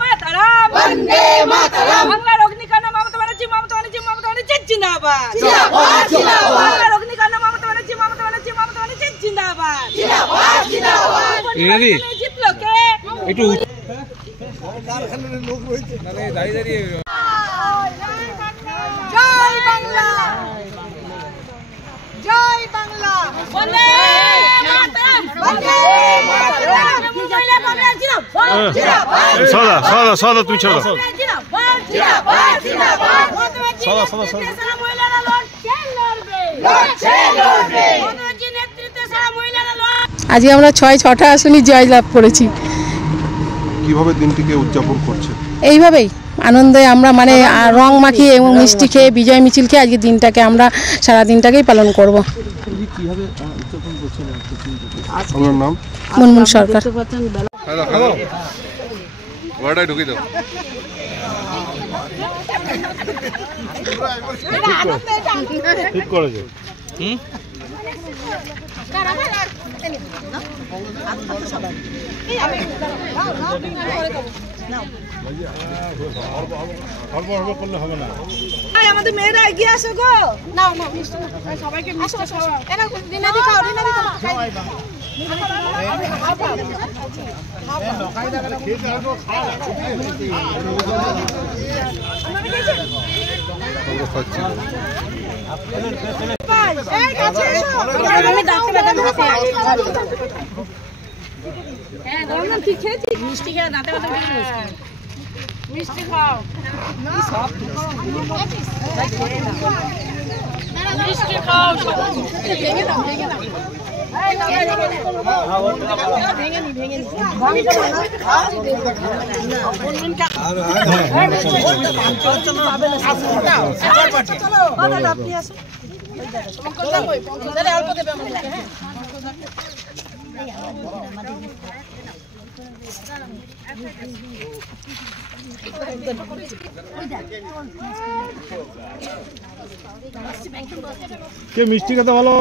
মাতরম, বন্দে মাতরম। বাংলার অগ্নিকন্যা মমতা ব্যানার্জি, মমতা ব্যানার্জি, মমতা ব্যানার্জি জিন্দাবাদ, জিন্দাবাদ, জিন্দাবাদ। বাংলার অগ্নিকন্যা মমতা ব্যানার্জি, মমতা ব্যানার্জি, মমতা ব্যানার্জি জিন্দাবাদ, জিন্দাবাদ, জিন্দাবাদ। জিতলো কে? একটু কারখানার লোক রয়েছে, নালে দাঁড়িয়ে দাঁড়িয়ে। জয় বাংলা, জয় বাংলা, বন্দে মাতরম, বন্দে মাতরম। মহিলা কংগ্রেস জিন্দাবাদ, জিন্দাবাদ। সাদা সাদা সাদা তুমি ছেড়ে দাও। জিন্দাবাদ, জিন্দাবাদ, জিন্দাবাদ। সাদা সাদা সাদা। মহিলারা লড়ছে, লড়বে, লড়ছে, লড়বে। মোদিজি নেতৃত্বে সারা মহিলারা লড়বে। আজকে আমরা 6টা আসনই জয়লাভ করেছি। কিভাবে দিনটিকে উদযাপন করছে? এইভাবেই আনন্দে আমরা মানে রং মাখিয়ে এবং মিষ্টি খেয়ে বিজয় মিছিল খেয়ে আজকে দিনটাকে আমরা সারা দিনটাকেই পালন করব। আপনার নাম? মুনমুন সরকার। ঢুকিয়ে দাও। ঠিক করেছে। আমাদের মেয়েরা এগিয়ে আসো গো। না না সবাইকে মিষ্টি খাওয়া। এনা দিনাদি খাও, দিনাদি খাও। মিষ্টি খেয়ে দাঁতে ব্যথা মিষ্টি খাও, মিষ্টি খাও। ভেঙে দাও, ভেঙে দাও। ভেঙে নি, ভেঙে নি। আপনি আসুন। অল্প দেবে আমাকে। কে মিষ্টি খেতে ভালো?